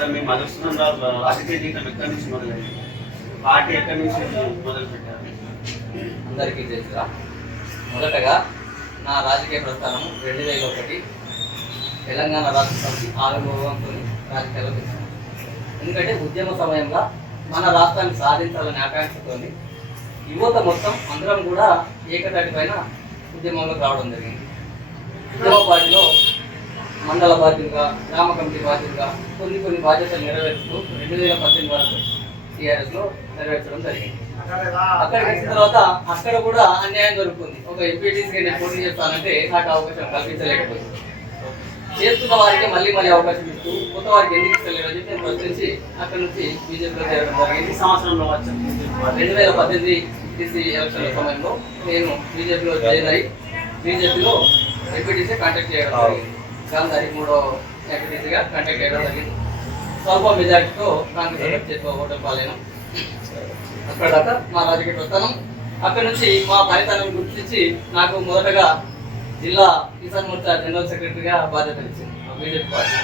Sir మీ మధుసూదన్ రాజకీయ జీవితం ఎక్కడి నుంచి మొదలైంది పార్టీ ఎక్కడి నుంచి మొదలు పెట్టారు అందరికీ తెలుసురా మొదటగా నా రాజకీయ ప్రస్థానం రెండు వేల ఒకటి తెలంగాణ రాష్ట్ర సమితి ఆవిర్భావంతో రాజకీయాల్లో ఎందుకంటే ఉద్యమ సమయంలో మన రాష్ట్రాన్ని సాధించాలనే ఆకాంక్షతో యువత మొత్తం అందరం కూడా ఏకతాటి పైన ఉద్యమంలోకి రావడం జరిగింది. ఉద్యమ పార్టీలో మండల బాధ్యులుగా గ్రామ కమిటీ బాధ్యులుగా కొన్ని కొన్ని బాధ్యతలు నెరవేరుస్తూ రెండు వేల పద్దెనిమిది వరకు టీఆర్ఎస్లో నెరవేర్చడం జరిగింది. అక్కడికి వచ్చిన తర్వాత అక్కడ కూడా అన్యాయం జరుగుతుంది. ఒక ఎంపీటీసీకి నేను పోటీ చేస్తానంటే నాకు అవకాశం కల్పించలేకపోయింది. చేస్తున్న వారికి మళ్ళీ మళ్ళీ అవకాశం ఇస్తూ కొత్త వారికి ఎందుకు ఇస్తలేదని చెప్పి నేను ప్రశ్నించి అక్కడ నుంచి బీజేపీలో చేరడం జరిగింది. సంవత్సరంలో వచ్చాను రెండు వేల పద్దెనిమిది టీసీ ఎలక్షన్ల సమయంలో నేను బీజేపీలో జాయిన్ అయ్యి బీజేపీలో ఎంపీటీసీ కాంటాక్ట్ చేయడం జరిగింది. గాంధారి మూడో ఎంపీటీసీగా కాంటాక్ట్ చేయడం జరిగింది. స్వల్ప మెజార్టీతో కాంగ్రెస్ అభ్యర్థి ఓటమి పాలైన. అక్కడ దాకా మా రాజకీయ ప్రస్థానం. అక్కడ నుంచి మా ఫలితాలను గుర్తించి నాకు మొదటగా జిల్లా కిసాన్ మోర్చా జనరల్ సెక్రటరీగా బాధ్యతలు ఇచ్చింది బీజేపీ పార్టీ.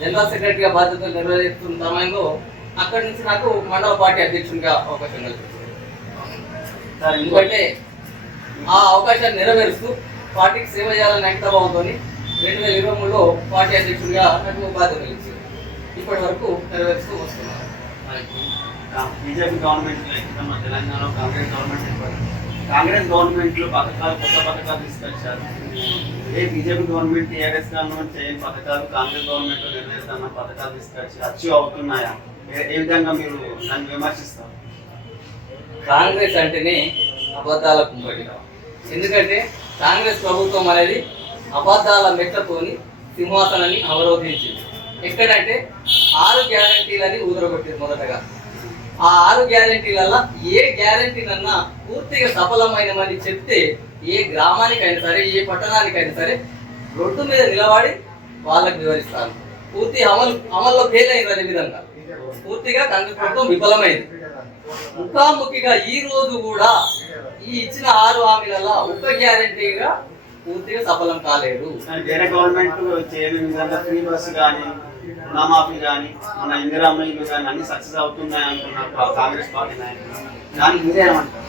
జనరల్ సెక్రటరీగా బాధ్యతలు నిర్వహిస్తున్న సమయంలో అక్కడి నుంచి నాకు మండల పార్టీ అధ్యక్షునిగా అవకాశం కల్పించింది. ఎందుకంటే ఆ అవకాశాన్ని నెరవేరుస్తూ పార్టీకి సేవ చేయాలని అంకితభావంతో రెండు వేల ఇరవై మూడులో పార్టీ అధ్యక్షుడిగా నాకు బాధ్యతలు ఇచ్చింది ఇప్పటి వరకు నెరవేరుస్తూ వస్తున్నాను బీజేపీ గవర్నమెంట్ మన తెలంగాణలో కాంగ్రెస్ గవర్నమెంట్ కాంగ్రెస్ గవర్నమెంట్లో పథకాలు కొత్త పథకాలు తీసుకొచ్చారు. ఏ బీజేపీ గవర్నమెంట్ టీఆర్ఎస్ గవర్నమెంట్ చేయని పథకాలు కాంగ్రెస్ గవర్నమెంట్లో నెరవేరుతున్న పథకాలు తీసుకొచ్చి అచీవ్ అవుతున్నాయా? ఏ- విధంగా మీరు దాన్ని విమర్శిస్తారు? కాంగ్రెస్ అంటేనే అబద్ధాల కుంపటి ఎందుకంటే కాంగ్రెస్ ప్రభుత్వం అనేది అబద్ధాల మెట్టతోని సింహాసనాన్ని అవరోధించింది. ఎక్కడంటే ఆరు గ్యారంటీలని ఊదరగొట్టింది మొదటగా. ఆ ఆరు గ్యారంటీలల్లో ఏ గ్యారంటీనన్నా పూర్తిగా సఫలమైనమని చెప్తే ఏ గ్రామానికైనా సరే ఏ పట్టణానికైనా సరే రోడ్డు మీద నిలబడి వాళ్ళకి వివరిస్తాను పూర్తి అమలు అమల్లో ఫెయిల్ అయింది అనే విధంగా. పూర్తిగా కాంగ్రెస్ ప్రభుత్వం విఫలమైంది. ముఖాముఖిగా ఈ రోజు కూడా ఈ ఇచ్చిన ఆరు హామీలలో ఒక గ్యారంటీగా పూర్తిగా సఫలం కాలేదు. కానీ వేరే గవర్నమెంట్ విధంగా ఫ్రీ బస్సు కానీ రుణమాఫీ కానీ మన ఇందిరామ్మలు కానీ అన్ని సక్సెస్ అవుతున్నాయి అంటున్నారు కా- కాంగ్రెస్ పార్టీ నాయకులు. దానికి మీరేమంటారు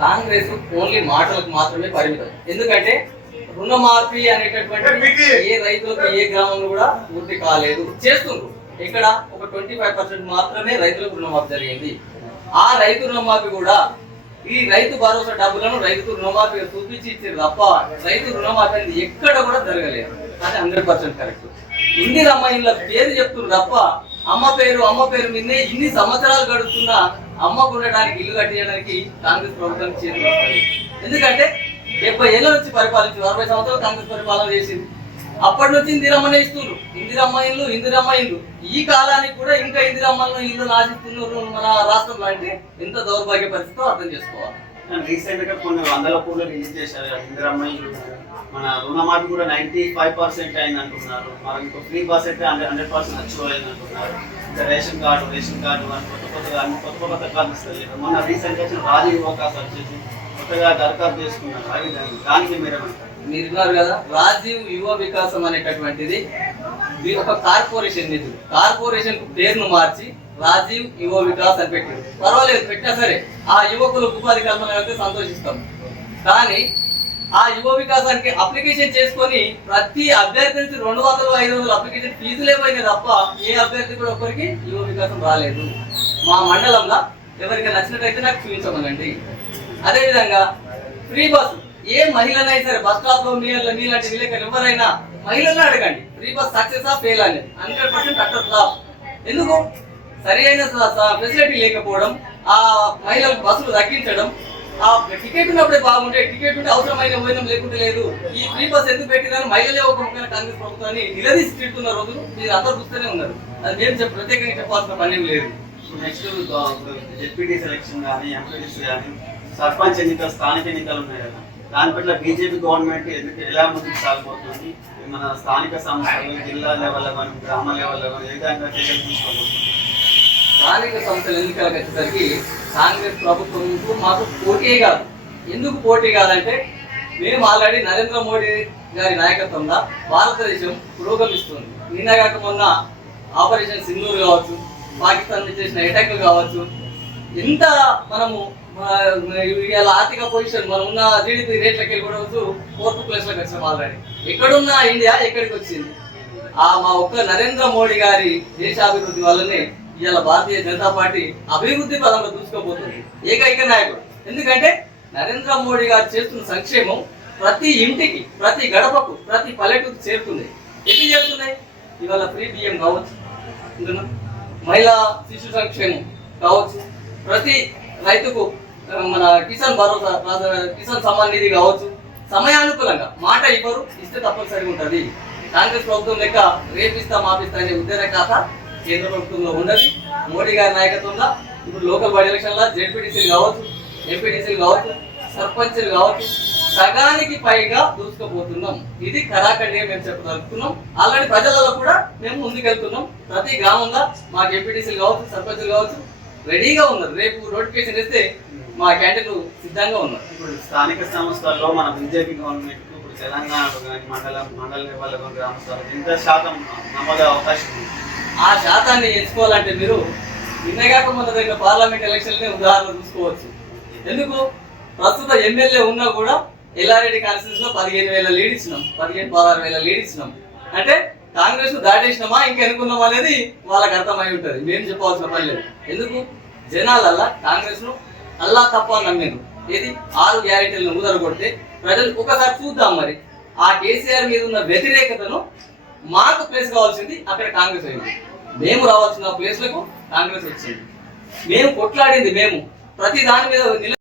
కాంగ్రెస్ ఓన్లీ మాటలకు మాత్రమే పరిమితం. ఎందుకంటే రుణమాఫీ అనేటటువంటి ఏ రైతులకు ఏ గ్రామంలో కూడా పూర్తి కాలేదు. చేస్తుండ్రు. ఇక్కడ ఒక ట్వంటీ ఫైవ్ పర్సెంట్ మాత్రమే రైతులకు రుణమాఫీ జరిగింది. ఆ రైతు రుణమాఫీ కూడా ఈ రైతు భరోసా డబ్బులను రైతు రుణమాఫీ చూపించి ఇచ్చారు తప్ప రైతు రుణమాఫీ అనేది ఎక్కడ కూడా జరగలేదు. అది హండ్రెడ్ పర్సెంట్ కరెక్ట్. ఇందిరమ్మ ఇళ్ళ పేరు చెప్తున్నారు తప్ప అమ్మ పేరు అమ్మ పేరు మీదే ఇన్ని సంవత్సరాలు గడుస్తున్నా అమ్మ ఉండడానికి ఇల్లు కట్టేయడానికి కాంగ్రెస్ ప్రభుత్వం చేతులు ఎందుకంటే డెబ్బై ఏళ్ళ నుంచి పరిపాలించింది అరవై సంవత్సరాలు కాంగ్రెస్ పరిపాలన చేసింది. అప్పటి నుంచి ఇందిరమ్మనే ఇస్తున్నారు ఇందిరమ్మ ఇల్లు ఇందిరమ్మ ఇల్లు. ఈ కాలానికి కూడా ఇంకా ఇందిరమ్మను ఇల్లు నాశిస్తున్నారు మన రాష్ట్రంలో అంటే ఎంత దౌర్భాగ్య పరిస్థితితో అర్థం చేసుకోవాలి. రీసెంట్గా కొన్ని వందల కోట్లు రిలీజ్ చేశారు. ఇందిరమ్మ ఇల్లు మన రుణమాఫీ కూడా నైన్టీ ఫైవ్ పర్సెంట్ అయింది అంటున్నారు మరి ఇంకో three percent hundred hundred percent achieve అయింది అంటున్నారు ఇంకా రేషన్ కార్డు రేషన్ కార్డు అని కొత్త కొత్తగా అన్ని కొత్త కొత్త కార్డు ఇస్తారు మొన్న రీసెంట్గా వచ్చిన రాజీవ్ అవకాశం వచ్చేసి కొత్తగా దరఖాస్తు చేసుకున్నారు. దానికి మీరేమంటారు మీరున్నారు కదా? రాజీవ్ యువ వికాసం అనేటటువంటిది. ఇది ఒక కార్పొరేషన్ నిధులు. కార్పొరేషన్ పేరును మార్చి రాజీవ్ యువ వికాస్ అని పెట్టారు. పర్వాలేదు పెట్టినా సరే ఆ యువకులకు ఉపాధి కల్పన అయితే సంతోషిస్తాం. కానీ ఆ యువ వికాసానికి అప్లికేషన్ చేసుకొని ప్రతి అభ్యర్థి నుంచి రెండు వందలు ఐదు వందలు అప్లికేషన్ ఫీజులే పోయినాయి తప్ప ఏ అభ్యర్థి కూడా ఒక్కరికి యువ వికాసం రాలేదు. మా మండలంలో ఎవరికి నచ్చినట్టయితే నాకు చూపించమనండి. అదేవిధంగా ఫ్రీ బస్సు. ఏ మహిళనైనా సరే బస్ స్టాప్లో నీళ్ళ నీళ్ళంటే విలేకరు ఎవరైనా మహిళలను అడగండి. ఫ్రీ బస్ సక్సెస్ ఆ ఫెయిల్ అని. హండ్రెడ్ పర్సెంట్ అట్టర్ ఫ్లాప్ ఎందుకు? సరి అయిన ఫెసిలిటీ లేకపోవడం ఆ మహిళలకు బస్సులు తగ్గించడం ఆ టికెట్ ఉన్నప్పుడే బాగుంటే టికెట్ ఉంటే అవసరమైన పోయినం లేకుంటే లేదు. ఈ ఫ్రీ బస్ ఎందుకు పెట్టినారు? మహిళలే ఒక ముఖ్యమైన కాంగ్రెస్ ప్రభుత్వాన్ని నిలదీసి తిడుతున్న రోజు మీరు అందరూ చూస్తూనే ఉన్నారు. అది నేను చెప్ప- ప్రత్యేకంగా చెప్పాల్సిన పని ఏం లేదు. నెక్స్ట్ జెడ్పీటీ సెలక్షన్ కానీ ఎంపీటీసీ కానీ సర్పంచ్ ఎన్నికలు స్థానిక ఎన్నికలు ఉన్నాయి కదా. దాని పట్ల బీజేపీ గవర్నమెంట్ ఎందుకు ఎలా ముందుకు సాగిపోతుంది మన స్థానిక సంస్థలు జిల్లా లెవెల్లో కానీ గ్రామ లెవెల్లో కానీ ఏ విధంగా చర్యలు తీసుకోబోతుంది స్థానిక సంస్థల ఎన్నికలకు వచ్చేసరికి కాంగ్రెస్ ప్రభుత్వంకు మాకు పోటీ కాదు? ఎందుకు పోటీ కాదంటే మేము ఆల్రెడీ నరేంద్ర మోడీ గారి నాయకత్వంలో భారతదేశం పురోగమిస్తుంది. నిన్నగాక మొన్న ఆపరేషన్ సింధూర్ కావచ్చు పాకిస్తాన్ చేసిన అటాక్లు కావచ్చు ఎంత మనము ఇవాళ ఆర్థిక పొజిషన్ మనం ఉన్న జీడిపి రేట్లకి వెళ్ళి కూడా ఫోర్త్ ప్లేస్లోకి వచ్చాం ఆల్రెడీ ఎక్కడున్న ఇండియా ఎక్కడికి వచ్చింది? ఆ మా ఒక్క నరేంద్ర మోడీ గారి దేశాభివృద్ధి వల్లనే ఇవాళ భారతీయ జనతా పార్టీ అభివృద్ధి పదంలో దూసుకోబోతుంది ఏకైక నాయకుడు. ఎందుకంటే నరేంద్ర మోడీ గారు చేస్తున్న సంక్షేమం ప్రతి ఇంటికి ప్రతి గడపకు ప్రతి పల్లెటూరు చేరుతుంది. ఎన్ని చేరుతున్నాయి? ఇవాళ ఫ్రీ బియ్యం కావచ్చు. మహిళా శిశు సంక్షేమం కావచ్చు. ప్రతి రైతుకు మన కిసాన్ భరోసా కిసాన్ సమ్మాన్ నిధి కావచ్చు. సమయానుకూలంగా మాట ఇవ్వరు ఇస్తే తప్పనిసరిగా ఉంటుంది. కాంగ్రెస్ ప్రభుత్వం లెక్క రేపిస్తా మాపిస్తా అనే ఉద్దేశ కాక కేంద్ర ప్రభుత్వంలో ఉన్నది. మోడీ గారి నాయకత్వంలో ఇప్పుడు లోకల్ బడి ఎలక్షన్లో జెడ్పీటీసీలు కావచ్చు ఎంపీటీసీలు కావచ్చు సర్పంచ్లు కావచ్చు సగానికి పైగా దూసుకుపోతున్నాం. ఇది కరాఖండిగా మేము చెప్పగలుగుతున్నాం ఆల్రెడీ ప్రజలలో కూడా మేము ముందుకెళ్తున్నాం. ప్రతి గ్రామంలో మాకు ఎంపీటీసీలు కావచ్చు సర్పంచ్లు కావచ్చు రెడీగా ఉన్నారు. రేపు నోటిఫికేషన్ ఇస్తే మా క్యాంటీన్లు సిద్ధంగా ఉన్నారు. ఇప్పుడు స్థానిక సంస్థల్లో మన బీజేపీ గవర్నమెంట్ ఇప్పుడు తెలంగాణలో కానీ మండలం మండల లెవెల్లో కానీ గ్రామ స్థాయిలో ఎంత శాతం నమ్మదే అవకాశం ఉంది? ఆ శాతాన్ని ఎంచుకోవాలంటే మీరు నిన్నగాక మొన్న జరిగిన పార్లమెంట్ ఎలక్షన్ ఉదాహరణ చూసుకోవచ్చు. ఎందుకు? ప్రస్తుత ఎమ్మెల్యే ఉన్నా కూడా ఎల్లారెడ్డి కాన్స్టిట్యూన్స్లో పదిహేను వేల లీడ్ ఇచ్చినాం. పదిహేను పదహారు వేల లీడ్ ఇచ్చినాం. అంటే కాంగ్రెస్ను దాటేసినామా? ఇంకా అనుకున్నామా అనేది వాళ్ళకి అర్థమై ఉంటది. నేను చెప్పవలసిన పని లేదు. ఎందుకు? జనాలల్లా కాంగ్రెస్ను అల్లా తప్ప నమ్మేను. ఏది? ఆరు గ్యారెంటీలను ఊదర కొడితే ప్రజలు ఒకసారి చూద్దాం మరి. ఆ కేసీఆర్ మీద ఉన్న వ్యతిరేకతను మాకు ప్లేస్ కావాల్సింది అక్కడ కాంగ్రెస్ అయింది. మేము రావాల్సిన ప్లేస్లకు కాంగ్రెస్ వచ్చింది. మేము కొట్లాడింది మేము. ప్రతి దాని మీద